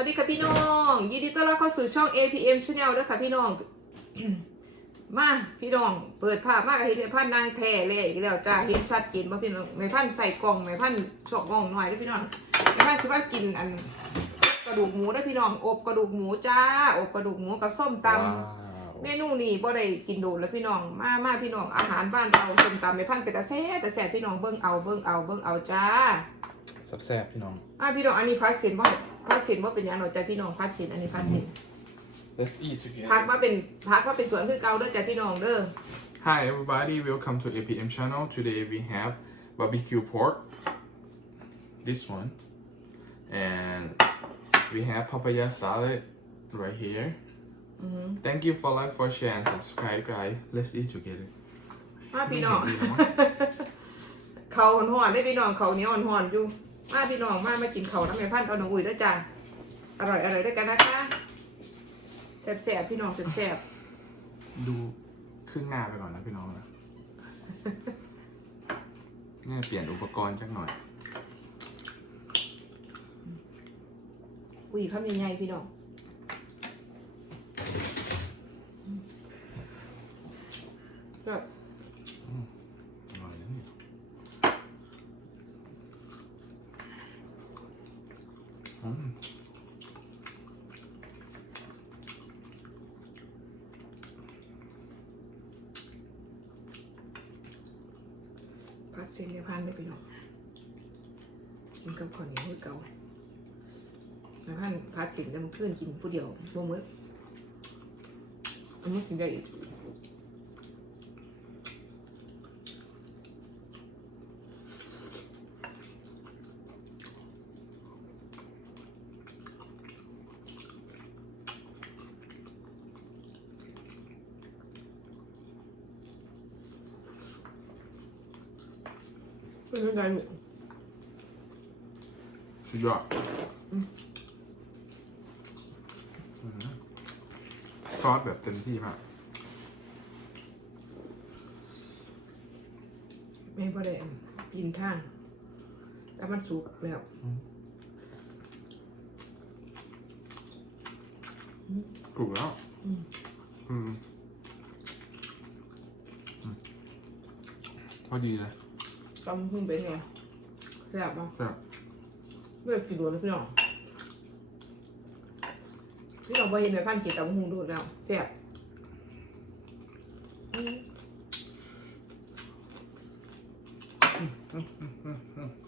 วัสดีค่ะพี่น้อง ยินดีต้อนรับเข้าสู่ช่อง APM Channel ด้วยค่ะพี่น้อง มาพี่น้อง เปิดภาพมากกับเห็นแม่พันธุ์นางแท้เลยอีกแล้วจ้าเห็นชัดเจนว่าพี่น้องแม่พันธุ์ใส่กล่องแม่พันธุ์ชอกกล่องหน่อยด้วยพี่น้องแม่พันธุ์สิว่ากินอัน กระดูกหมูด้วยพี่น้องอบกระดูกหมูจ้าอบกระดูกหมูกับส้มตำว้าวเมนูนี้บ่ได้กินโดนแล้วพี่น้องมามาพี่น้องอาหารบ้านเราส้มตำแม่พันธุ์เป็นตาแซ่บแต่แซ่บพี่น้องเบิ่งเอาเบิ่งเอาเบิ่งเอาจ้าแซ่บๆพี่น้องอะพี่น้องอันนี้พัดสินว่า พัดสินว่าเป็นหยังหนอจ้ะพี่น้องพัดสินอันนี้พัดสิน let's eat together พักมาเป็นพักมาเป็นสวนคือเก่าเด้อจ้ะพี่น้องเด้อ Hi everybody welcome to APM channel today we have barbecue pork this one and we have papaya salad right here อือหือ thank you for like for share and subscribe guys let's eat together มาพี่น้องไม่เห็นดีนะเขาห่อนๆได้พี่น้องเขาเหนี้ยวห่อนๆอยู่ มาพี่น้องมามากินเขาวน้ำแม่พันธุ์เอาหนองอุ่ยเด้อจ้ะอร่อยอร่อยด้วยกันนะคะแซ่บๆพี่น้องแซ่บดูครึ่งหน้าไปก่อนนะพี่น้องนะเนี่ยเปลี่ยนอุปกรณ์จักหน่อยๆอุ้ยเขามีไงพี่น้องก็อร่อยนะเนี่ยอืม พัด เส้นแม่พันธุ์ได้พี่น้องกินกับข้าวเหนียวคือเก่าแม่พันธุ์พัดเส้นจะมาเพื่อนกินผู้เดียวบ่มื้ออันนี้กินได้อีก เป็นยังไงลูกสุดยอดอืมอืมซอสแบบเต็มที่มากแม่พ่อได้กินข้าง แต่มันสุกแล้วถูกแล้วอืมอืมอืมพอดีเลย ตำพึ่งเป็นไงแซ่บป่ะครับเลือกกินดูนะพี่น้องพี่น้องพอเห็นแม่พันธุ์กินตำพึ่งดูแล้วแซ่บอืมอ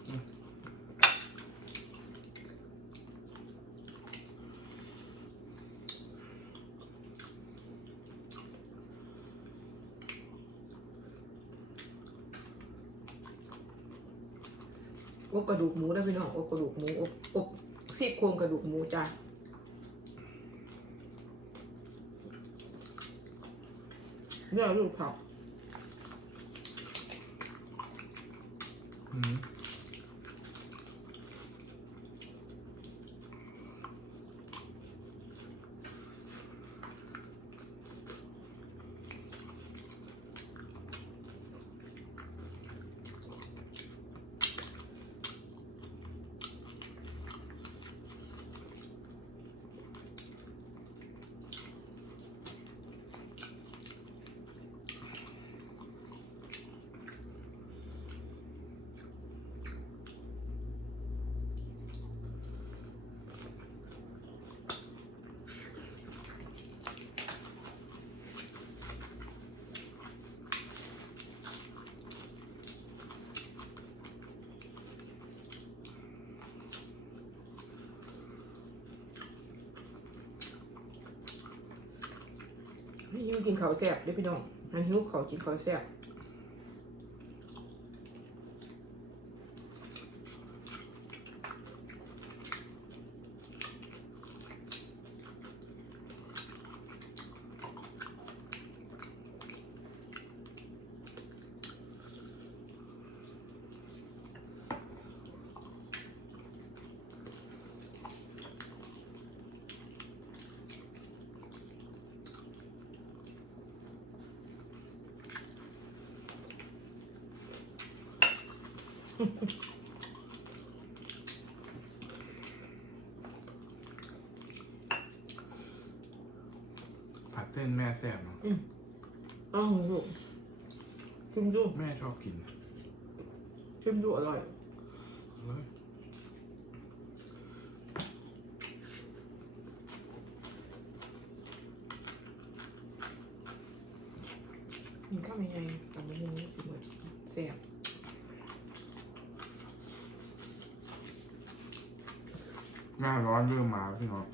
บกระดูกหมูได้พี่น้องอบกระดูกหมูอบอบซี่โครงกระดูกหมูจ้าเนี่ยลูกผัก นี่ยังกินข้าวแซ่บเด้อพี่น้องอันหิวข้าวกินข้าวแซ่บ ผัดเส้นแม่แซ่บเนาะอ้าวลูกชิมดูแม่ชอบกินชิมดูอร่อยเฮ้ยมันก็ไม่ไงแต่ไม่นยังไม่สิบเอ็แซ่บ หน้าร้อนเริ่มมาแล้วพี่น้อง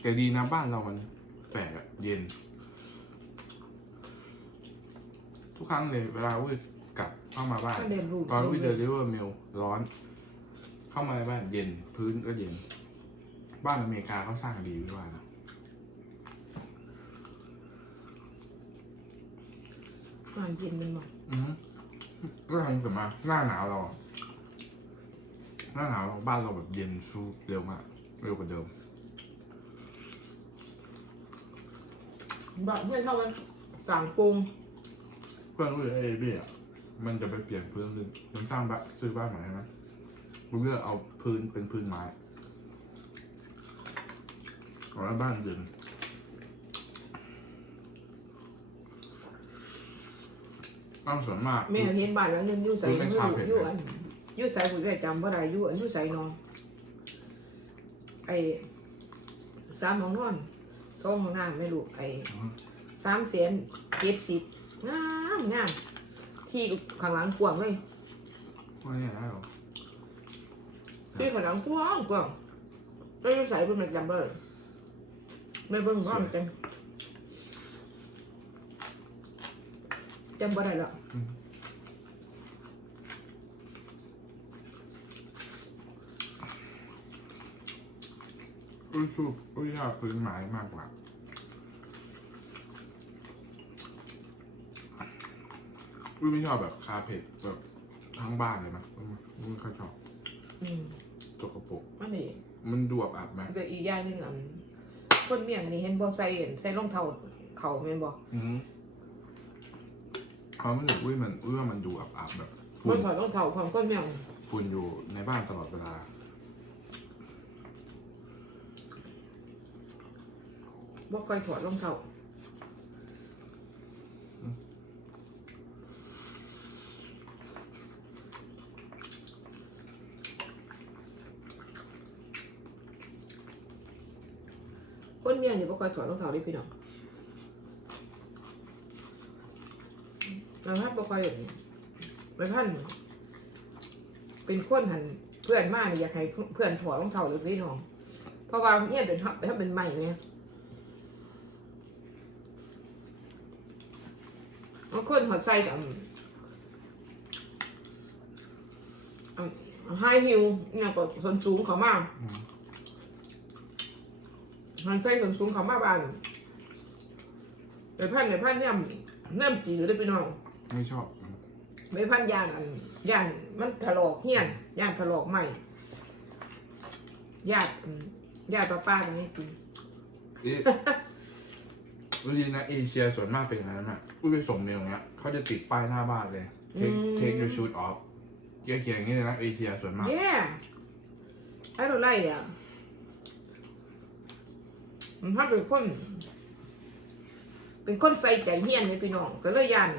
แต่ดีนะบ้านเรามันแปลกอะเย็น ทุกครั้งเลยเวลาวิกลับเข้ามาบ้านถ้าเดินรูปตอนวิเดินริเวอร์มิลร้อน เข้ามาในบ้านเย็นพื้นก็เย็น บ้านอเมริกาเขาสร้างดีวิว่านะงานเย็นมันหมดอือก็ทำถึงมาหน้าหนาวเราอะ หน้าหนาวเราบ้านเราแบบเย็นฟูเร็วมากเร็วกว่าเดิม แบบเพื่อนเข้ามันสั่งปรุงเพื่อนรู้เลยเอบี้อะมันจะไปเปลี่ยนพื้นเลยมันสร้างบ้านซื้อบ้านใหม่ใช่ไหมมันเลือกเอาพื้นเป็นพื้นไม้เอาแล้วบ้านเย็นบ้านส่วนมากแม่เห็นบ้านแล้วนึงอยู่ใส่มันเป็นอยู่คาเฟ่อยู่อันอ ยู่ใส่ปุ๋ยแม่จำว่าไรอยู่อันอยู่ใส่นอนไอ้สามห้องนอนสองห้องน้ำไม่รู้ไอ้อืมสามเสียนเจ็ดสิบงามงามที่ข้างหลังกว้างเลยไม่ใช่ได้หรอที่ข้างหลังกว้างกว้างก็อยู่ใส่เป็นแม่จำเบอร์ไม่เบิ่งก้อนกันจำบ่ได้แล้ วอุ้ยชูอุ้ยชอบพื้นไม้มากกว่าอุ้ยไม่ชอบแบบคาเพ็ดแบบทั้งบ้านเลยนะอุ้ยไม่ไม่ค่อยชอบอืมสกปรกอันนี้มันดูอับอับไหมเดี๋ยวอีกอย่างหนึ่งอันคนเมียงนี่เห็นบ่ใส่ใส่รองเท้าเขาแม่นบ่อืมความรู้สึกอุ้ยมันอุ้ยว่ามันดูอับอับแบบบ่ฝุ่นถอดรองเท้าของคนเมียง ฝุ่นอยู่ในบ้านตลอดเวลา บ่ค่อยถอดรองเท้าคนเมียงนี่บ่ค่อยถอดรองเท้าเด้พี่น้องแม่พันบ่ค่อยแม่พันเป็นคนหันเพื่อนมานี่อยากให้เพื่อนถอดรองเท้าเลยพี่น้อง เพราะว่าเนี่ยเป็นถ้าถ้าเป็นใหม่ไง บางคนหัดใส่กับไฮฮิลเนี่ยก็ส่วนสูงเขามากอืมหันใส่ส่วนสูงเขามาบ้านในพันในพันเนี่ยเนี่ยจีหรือได้ไปน้องไม่ชอบอืมในพันยานอันยานมันถลอกเฮียนยานถลอกใหม่ญาติอืมญาติป้าป้าอย่างนี้จริง เอ๊ะรู้ดีนะเอเชียส่วนมากเป็นอย่างนั้นนะอุ้ยไปส่งเมลเนี้ยเขาจะติดป้ายหน้าบ้านเลย take take your shoes off เขียนอย่างนี้เลยนะเอเชียส่วนมาก Yeah. I don't like that. มันถ้าเป็นคน เป็นคนใส่ใจเฮียนเลยพี่น้อง ก็เลยยัน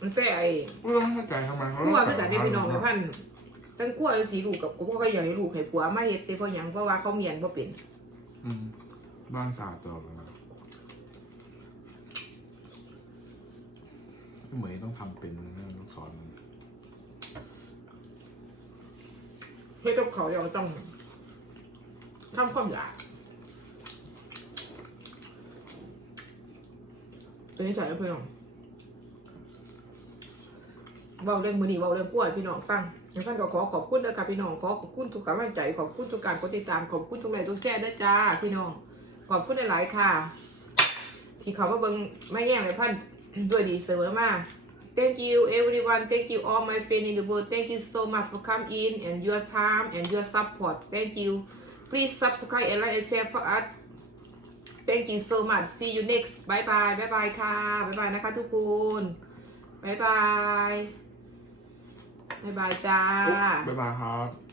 มันแต่ไอ้อุ้ยไม่เข้าใจทำไมเขากลัวคือกันที่พี่น้องแม่พันธุ์ตั้งกลัวสีลูกกับกูพ่อก็อยากให้ลูกให้ผัวมาเฮ็ดแต่เพราะหยังเพราะว่าเขาเมียนบ่เป็น อืม บ้านสะอาดตลอดเวลาเหมยต้องทำเป็นนะต้องสอนมันไม่ต้องเขาเราต้องทำความอยากเป็นนิสัยแล้วพี่น้องเบาเรื่องมือนีเบาเรื่องกล้วยพี่น้องฟังท่านก็ขอขอบคุณนะค่ะพี่น้องขอขอบคุณทุกกำลังใจขอบคุณทุกการกดติดตามขอบคุณทุกไลค์ทุกแชร์ด้วยจ้าพี่น้อง ขอบคุณหลายๆค่ะ ที่เขามาเบิงไม่แย่งเลยพันด้วยดีเสมอมา Thank you everyone. Thank you all my friends in the world. Thank you so much for come in and your time and your support. Thank you. Please subscribe and like and share for us. Thank you so much. See you next. Bye bye. Bye bye ค่ะ Bye bye นะคะทุกคน Bye bye. Bye bye จ้าบายบายครับ